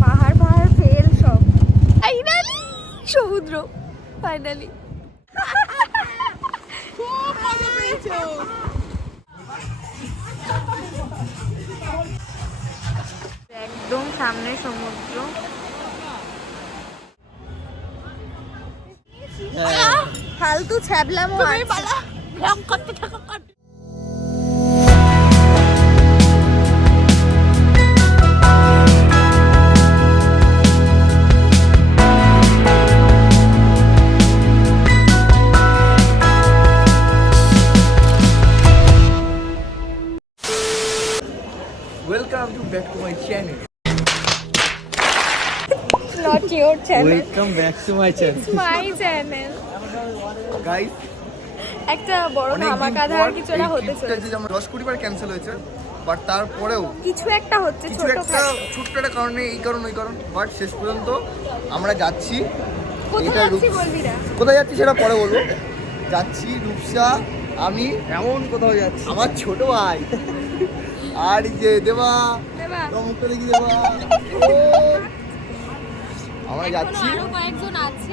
পাহাড় পাহাড় ফেল সব, ফাইনালি সমুদ্র, ফাইনালি একদম সামনে সমুদ্র। ফালতু ছ্যাবলামো করতে থাকো। Welcome back to my channel. Not your channel. Welcome back to my channel. It's my channel. Guys, একটা বড় ধামাকা ধার কিছু একটা হতে চলেছে। যেমন 10 কোটি বার ক্যান্সেল হয়েছে, বাট তারপরেও কিছু একটা হচ্ছে, কিছু একটা ছোট্ট একটা কারণে, এই কারণ ওই কারণ, বাট শেষ পর্যন্ত আমরা যাচ্ছি। কোথায় যাচ্ছি বলবি না? কোথায় যাচ্ছি সেটা পরে বলবো। যাচ্ছি রূপসা, আমি এমন কোথাও যাচ্ছি, আমার ছোট ভাই আর এই যে দেবা, মুখটা দেখি দেবা। আমরা যাচ্ছি,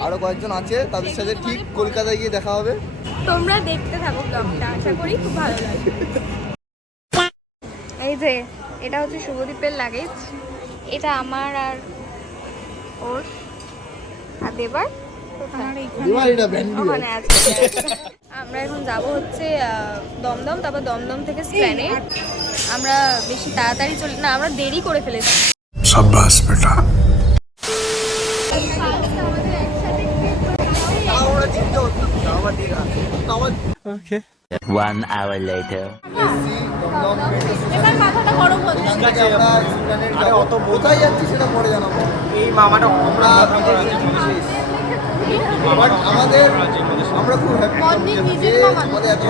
আরো কয়েকজন আছে, তাদের সাথে ঠিক কলকাতায় গিয়ে দেখা হবে। তোমরা দেখতে থাকো ব্লগটা, আশা করি খুব ভালো লাগবে। এই যে এটা হচ্ছে শুভদীপের লাগেজ, এটা আমার আর ওর আর দেবার ওখানে আছে। আমরা এখন যাব হচ্ছে দমদম, তারপর দমদম থেকে স্প্ল্যানেড। আমরা বেশি তাড়াতাড়ি চলে না, আমরা দেরি করে ফেলেছি। शाबाश बेटा। Okay. 1 hour later. এবার মাথাটা গরম হচ্ছে। কোথায় যাচ্ছি সেটা পরে জানাবো। এই মামাটা আমরা খুব হ্যাপি যে আমাদের এত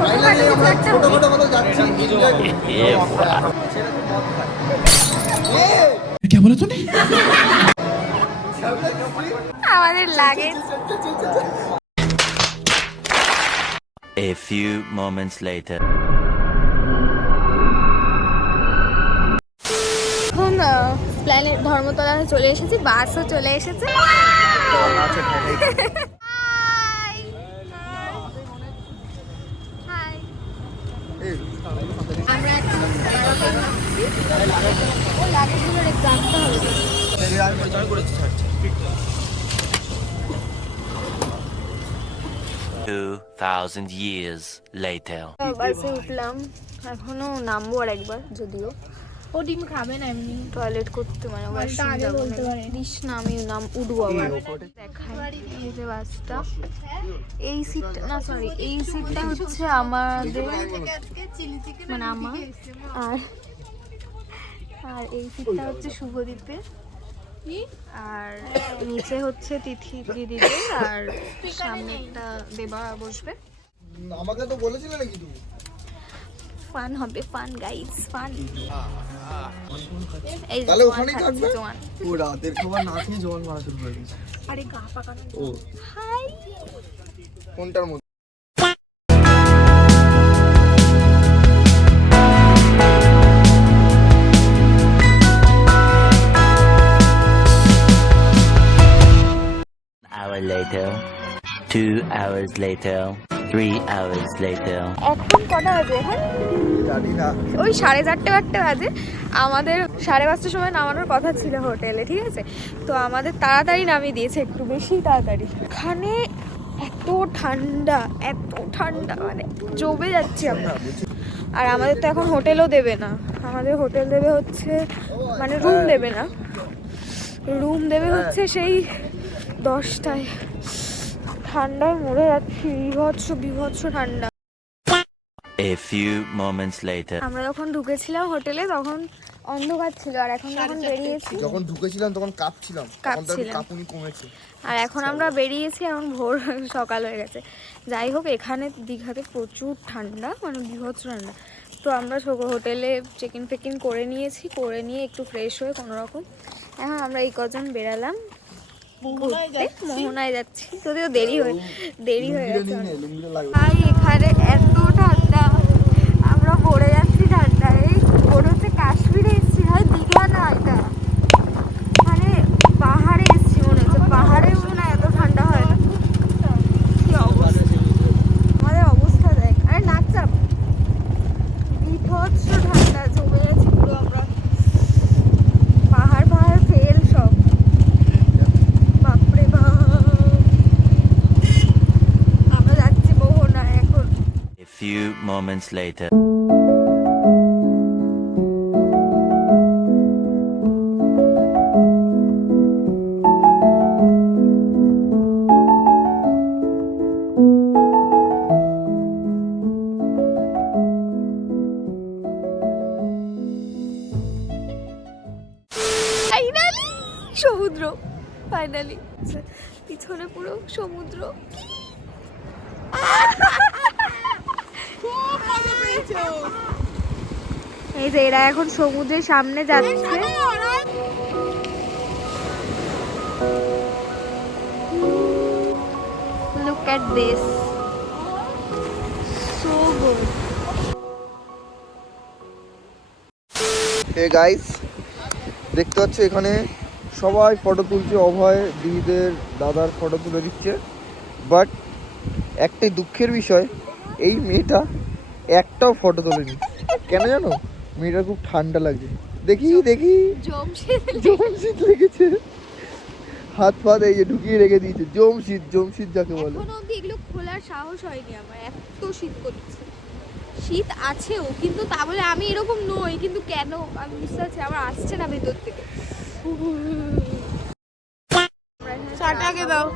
ফাইনালি আমরা ছোটখাটো কোথাও যাচ্ছি, এনজয় করছি। क्या बोला तूने? আমাদের luggage A few moments later. এখন প্ল্যানেট ধর্মতলায় চলে এসেছি, বাসও চলে এসেছে। আমরা এখন ও লাগেজগুলো রাখতে হবে। 2000 years later. বাসে উঠলাম, এখনো নামবো আর একবার, যদিও ও ডিম খাবে না, এমনি টয়লেট করতে, মানে ওয়াশরুম আগে যাবো বলতে না। পারে। দিস না, আমি উঠবো আবার। দেখাই এই যে বাসটা, এই সিটটা না, সরি এই সিটটা হচ্ছে আমাদের, মানে আমার, আর আর এই সিটটা হচ্ছে শুভদীপের, আর নিচে হচ্ছে তিথি দিদিদের, আর সামনে একটা দেবা বসবে। আমাকে তো বলেছিলে নাকি তুমি? ফান হবে, ফান গাইস, ফান। এই যে তাহলে ওখানেই থাকবে? জোয়ান। ও রাতের খাবার না খেয়ে জোয়ান মারা শুরু করে দিয়েছে। আরে গা পাকানো। ও হাই, কোনটার মধ্যে? Hour later. 2 hours later. 3 hours later. এখন কটা বাজে? হ্যাঁ জানি না। ওই 4:30 বাজে। আমাদের 5:30টার সময় নামানোর কথা ছিল হোটেলে, ঠিক আছে? তো আমাদের তাড়াতাড়ি নামিয়ে দিয়েছে, একটু বেশি তাড়াতাড়ি। এখানে এত ঠান্ডা, মানে জমে যাচ্ছি আমরা। আর আমাদের তো এখন হোটেলও দেবে না, আমাদের হোটেল দেবে হচ্ছে, মানে রুম দেবে না, রুম দেবে হচ্ছে সেই 10টায়। ঠান্ডায় মরে যাচ্ছি, বিভৎস ঠান্ডা। A few moments later. আমরা যখন ঢুকেছিলাম হোটেলে তখন অন্ধকার ছিল, আর এখন যখন বেরিয়েছি, যখন ঢুকেছিলাম তখন কাঁপছিলাম, কাঁপুনি কমেছে। আর এখন আমরা বেরিয়েছি, এখন ভোর সকাল হয়ে গেছে। যাই হোক, এখানে দীঘাতে প্রচুর ঠান্ডা, মানে বিভৎস ঠান্ডা। তো আমরা হোটেলে চেক ইন করে নিয়েছি, করে নিয়ে একটু ফ্রেশ হয়ে কোনো রকম এখন আমরা এই কজন বেরালাম ঘুরতে, মোহনায় যাচ্ছি। যদিও দেরি হয়ে গেছে। ভাই এখানে এত ঠান্ডা, moments later. ফাইনালি সমুদ্র, ফাইনালি পিছনে পুরো সমুদ্র। এই যে এরা এখন সমুদ্রের সামনে যাচ্ছে। Look at this, so good. Hey guys, দেখতে পাচ্ছ এখানে সবাই ফটো তুলছে, অভয় দিদিদের দাদার ফটো তুলে দিচ্ছে। বাট একটাই দুঃখের বিষয়, এই মেয়েটা একটাও ফটো তোলেনি। কেন জানো? মেয়েটার খুব ঠান্ডা লাগছে। দেখি দেখি জমশীত লেগেছে, হাত ফাত এই যে ঢুকিয়ে রেখে দিয়েছে। জমশীত যাকে বলে। এখনো অবধি এগুলো খোলার সাহস হয়নি আমার, এত শীত করছে। শীত আছেও, কিন্তু তা বলে আমি এরকম নই। কিন্তু কেন আমি বুঝতে পারছি, আমার আসছে না ভেতর থেকে। চাটাকে দাও,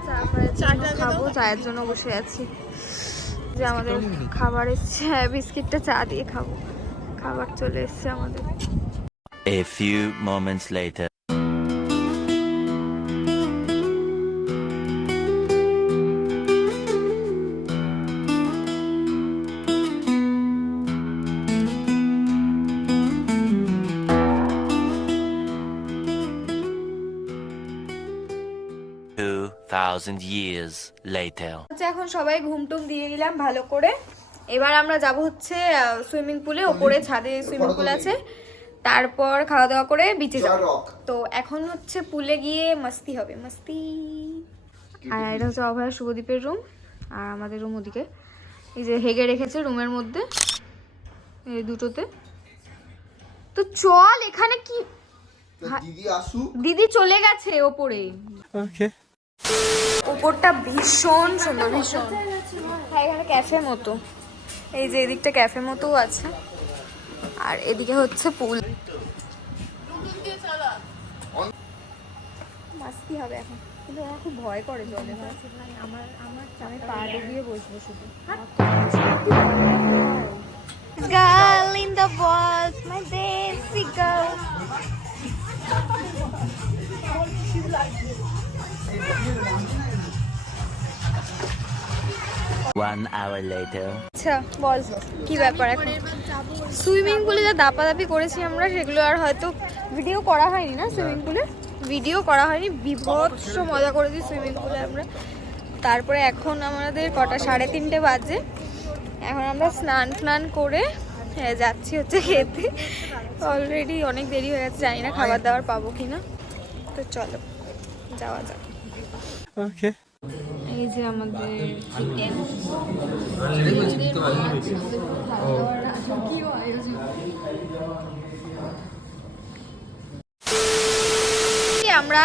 খাবো, চায়ের জন্য বসে আছি। যে আমাদের খাবার এসছে, বিস্কিটটা চা দিয়ে খাবো। খাবার চলে এসছে আমাদের। A few moments later. Thousand years later. এখন সবাই ঘুমটুম দিয়ে নিলাম ভালো করে। এবার আমরা যাব হচ্ছে সুইমিং পুলে, ওপরে ছাদে সুইমিং পুল আছে। তারপর খাওয়া দাওয়া করে বিচে যাব। তো এখন হচ্ছে পুলে গিয়ে মাস্তি হবে, মাস্তি। আর এটা হচ্ছে অভয় শুভদীপের রুম, আর আমাদের রুম ওদিকে। এই যে হেগে রেখেছে রুমের মধ্যে, এই দুটোতে। তো চল, এখানে কি দিদি আসুক। দিদি চলে গেছে ওপরে। উপরটা ভীষণ সুন্দর, ভীষণ। হ্যাঁ, এখানে ক্যাফে মতো, এই যে এদিকটা ক্যাফে মতোও আছে, আর এদিকে হচ্ছে পুল। মাস্তি হবে এখন, কিন্তু আমার খুব ভয় করে জলে। আমার আমি পা ডুবিয়ে বসবো শুধু। Girl in the walls, my Daisy girl. 1 hour later. আচ্ছা বল, কি ব্যাপার এখন? সুইমিং পুলে যা দাপাদাপি করেছি আমরা, সেগুলো আর হয়তো ভিডিও করা হয়নি না। সুইমিং পুলে ভিডিও করা হয়নি, বিভৎস মজা করেছি সুইমিং পুলে আমরা। তারপরে এখন আমাদের কটা, 3:30 বাজে। এখন আমরা স্নান করে যাচ্ছি হচ্ছে খেতে। অলরেডি অনেক দেরি হয়ে গেছে, জানি না খাবার দাবার পাবো কিনা। তো চলো যাওয়া যাক। ওকে। এই যে আমাদের চিকেন, আমরা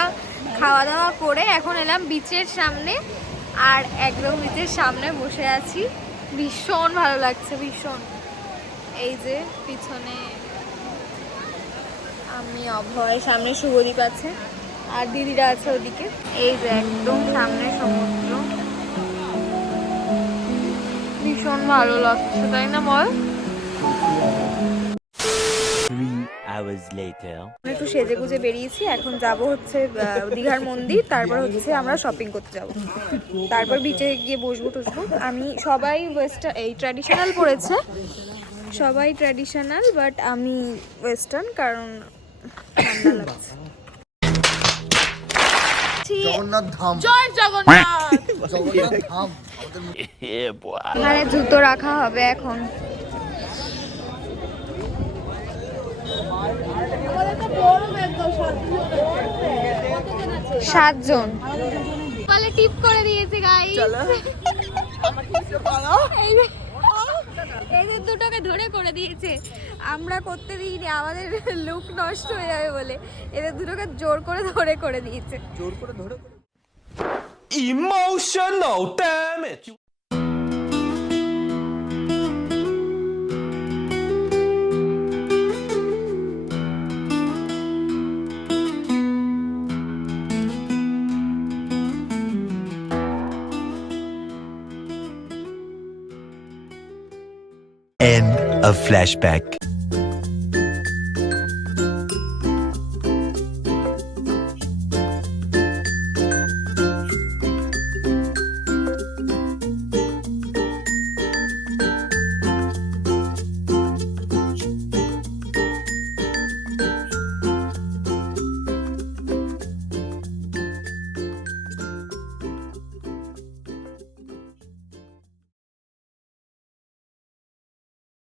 খাওয়া দাওয়া করে এখন এলাম বিচের সামনে। আর একদম বিচের সামনে বসে আছি, ভীষণ ভালো লাগছে, ভীষণ। এই যে পিছনে আমি, অভয়, সামনে শুভদীপ আছে, আর দিদিরা আছে ওদিকে। এই যে একদম সামনে সমুদ্র, ভীষণ ভালো লাগছে, তাই না বল? 3 hours later. একটু সেজে গুজে বেরিয়েছি, এখন যাব হচ্ছে দীঘার মন্দির। তারপর হচ্ছে আমরা শপিং করতে যাব, তারপর বিচে গিয়ে বসবো টসবো। আমি সবাই ওয়েস্টার্ন, এই ট্র্যাডিশনাল পরেছে সবাই, ট্র্যাডিশনাল, বাট আমি ওয়েস্টার্ন, কারণ ঠান্ডা লাগছে। জগন্নাথ ধাম, জয় জগন্নাথ। জগন্নাথ ধাম। Yeah, boy. এখানে জুতো রাখা হবে এখন। সাতজন বলে টিপ করে দিয়েছে গাইস। এই যে দুটোকে ধরে করে দিয়েছে, আমরা করতে দিইনি, আমাদের লুক নষ্ট হয়ে যাবে বলে এদের দুটোকে জোর করে করে দিয়েছে। জোর করে ধরে Emotional damage. End of flashback.